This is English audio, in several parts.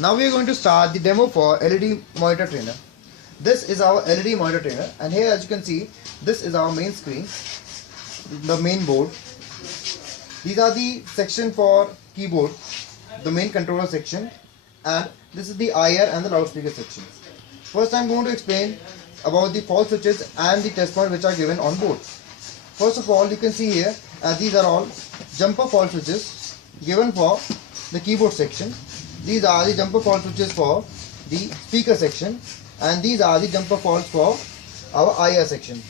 Now we are going to start the demo for LED monitor trainer. This is our LED monitor trainer, and here as you can see, this is our main screen, the main board. These are the section for keyboard, the main controller section, and this is the IR and the loudspeaker section. First I am going to explain about the fault switches and the test point which are given on board. First of all, you can see here these are all jumper fault switches given for the keyboard section. These are the jumper fault switches for the speaker section, and these are the jumper faults for our IR section.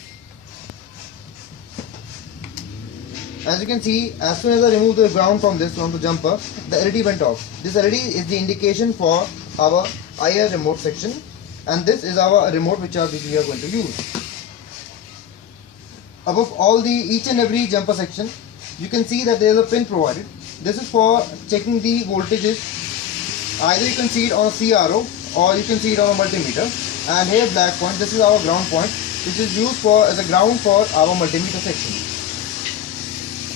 As you can see, as soon as I remove the ground from the jumper, the LED went off. This LED is the indication for our IR remote section, and this is our remote which we are going to use. Above all each and every jumper section, you can see that there is a pin provided. This is for checking the voltages. Either you can see it on a CRO or you can see it on a multimeter. And here black point, this is our ground point, which is used as a ground for our multimeter section.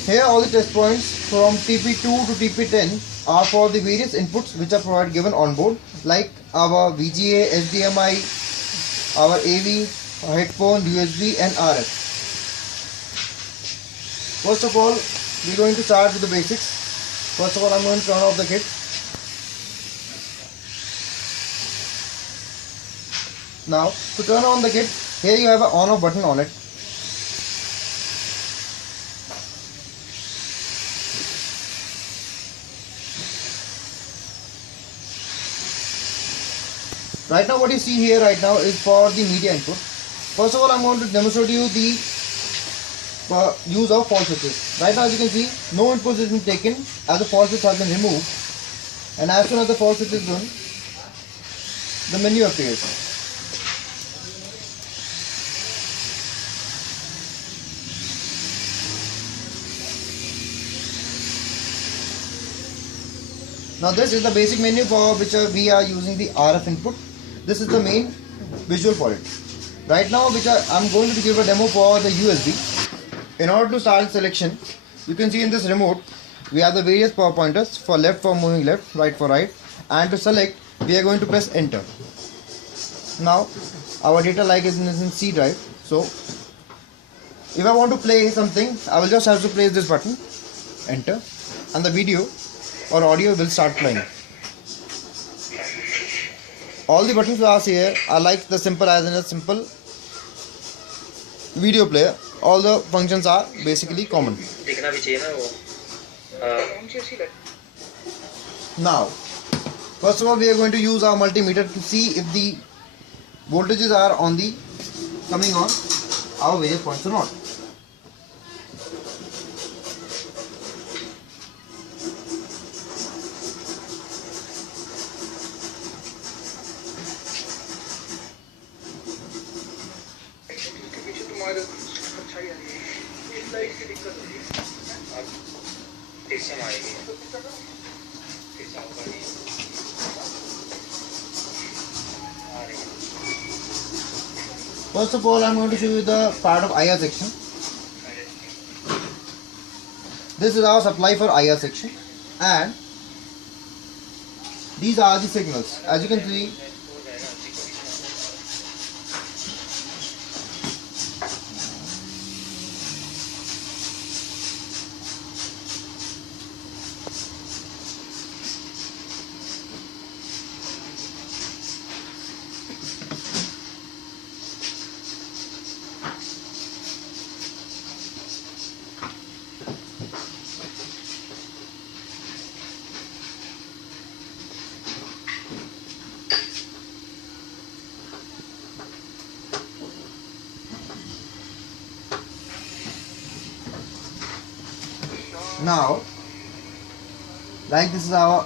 Here all the test points from TP2 to TP10 are for the various inputs which are given on board, like our VGA, HDMI, our AV, headphone, USB and RF. First of all, we are going to start with the basics. First of all, I am going to turn off the kit. Now, to turn on the kit, here you have an on-off button on it. Right now, what you see here right now is for the media input. First of all, I am going to demonstrate to you the use of fault switches. Right now, as you can see, no input has been taken as the fault switch has been removed, and as soon as the fault switch is done, the menu appears. Now this is the basic menu for which we are using the RF input. This is the main visual for it. Right now I'm going to give a demo for the USB. In order to start selection, you can see in this remote we have the various power pointers. For left for moving left, right for right, and to select we are going to press enter. Now our data like is in C drive, so if I want to play something, I will just have to press this button, enter, and the video or audio will start playing. All the buttons you see here are like the simple as in a simple video player. All the functions are basically common. Now, first of all, we are going to use our multimeter to see if the voltages are coming on our various points or not. First of all, I am going to show you the part of IR section. This is our supply for IR section, and these are the signals. As you can see, now, like this is our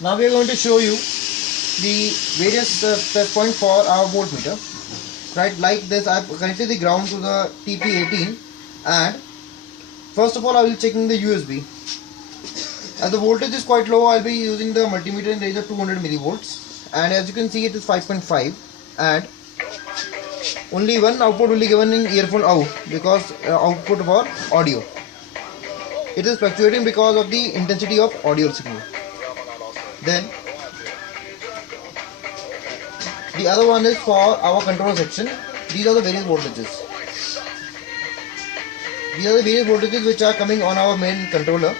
now we are going to show you the various test point for our voltmeter. Right, like this, I have connected the ground to the TP18, and first of all I will checking the USB. As the voltage is quite low, I'll be using the multimeter in range of 200 millivolts, and as you can see it is 5.5, and only one output will be given in earphone out because output for audio. It is fluctuating because of the intensity of audio signal. Then the other one is for our controller section. These are the various voltages. These are the various voltages which are coming on our main controller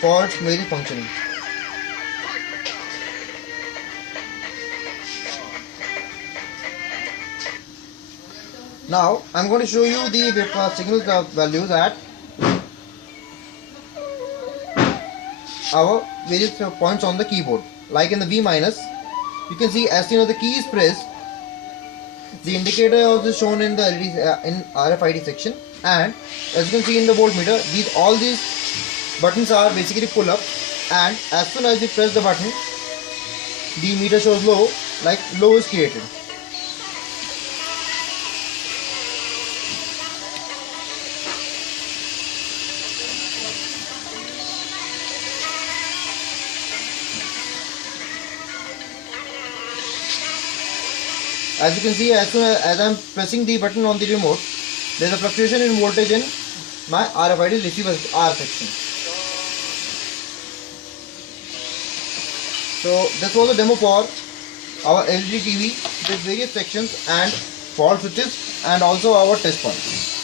for its various functioning. Now I'm going to show you the signal values at our various points on the keyboard. Like in the V minus, you can see as soon as the key is pressed, the indicator is shown in the LED, in RFID section, and as you can see in the voltmeter, all these buttons are basically pull up, and as soon as you press the button, the meter shows low, like low is created. As you can see, as soon as I am pressing the button on the remote, there is a fluctuation in voltage in my RFID receiver R section. So this was a demo for our LED TV with various sections and fault switches, and also our test points.